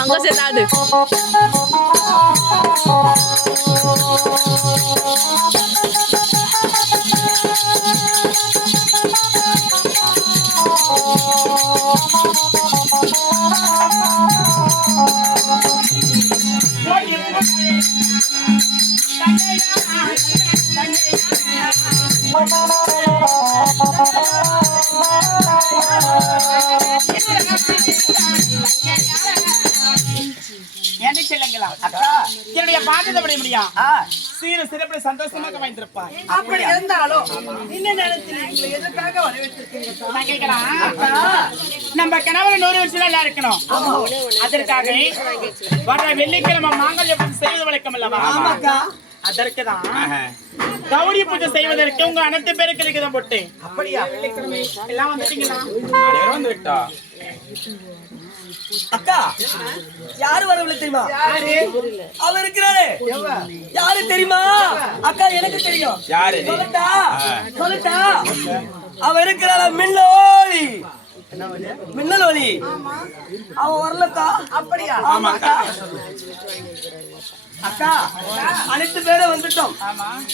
அங்க செல்லாடு என்னுடைய பாட்டத்தை விட முடியும் சீர சிறப்பு சந்தோஷமாக வைத்திருப்பாய். அப்படி இருந்தாலும் என்ன நினைச்சு எதுக்காக வரவேற்றிருக்கீங்க? நம்ம கணவர் 100 வருஷம் எல்லாம் இருக்கணும். அதற்காக வர வெள்ளிக்கிழமை மாங்கல்யம் செய்வது வழக்கம் அல்லவா? அதற்குதான் கௌரி பூஜை செய்வதற்கு உங்க அனைத்து பேருக்கு இருக்குதான் போட்டு. அப்படியா? வெள்ளிக்கிழமை எல்லாம் வந்துட்டீங்களா? அக்கா யாரு வரவில்லை தெரியுமா? அவ இருக்கிறாரே யாரு தெரியுமா? அக்கா எனக்கு தெரியும். சொல்லட்டா அவ இருக்கிறார மின்னலோலி. மின்னலோலி அவ வரலக்கா. அப்படியா? ஆமாக்கா. அக்கா அனைத்து பேரும் வந்துட்டோம்.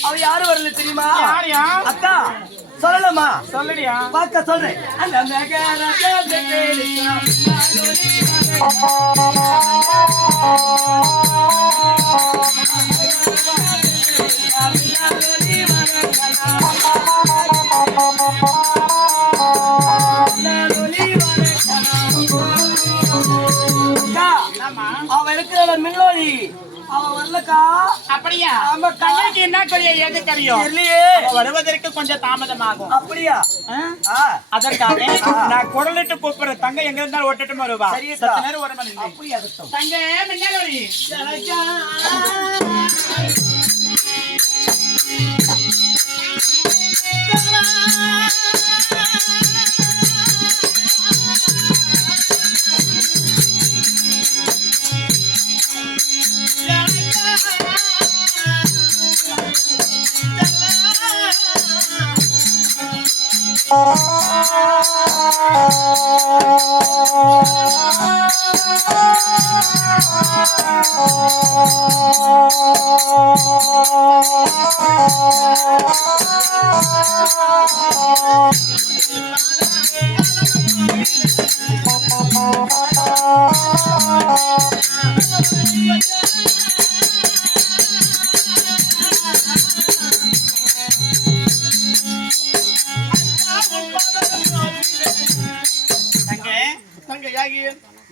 அவ யாரு வரல தெரியுமா? அக்கா சொல்லலாமா? சொல்லுடியா. பாக்க சொல்றேன். அவ இருக்கிற மின்னோலி அவ வரலக்கா. அப்படியா? தங்களுக்கு என்ன கொரிய எது தெரியும் வருவதற்கு கொஞ்சம் தாமதமாகும். அப்படியா? அதற்காக நான் குரலிட்டு கூப்பிடுற தங்க எங்க இருந்தாலும் ஒட்டட்டும் வருவா. சத்த நேரம் ஒரு மணி. அப்படியா? தங்க மின்னலொலி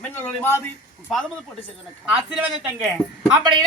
மின்னலோலி மாதிரி பாதமது போட்டு ஆசீர்வாதம் தங்க. அப்படி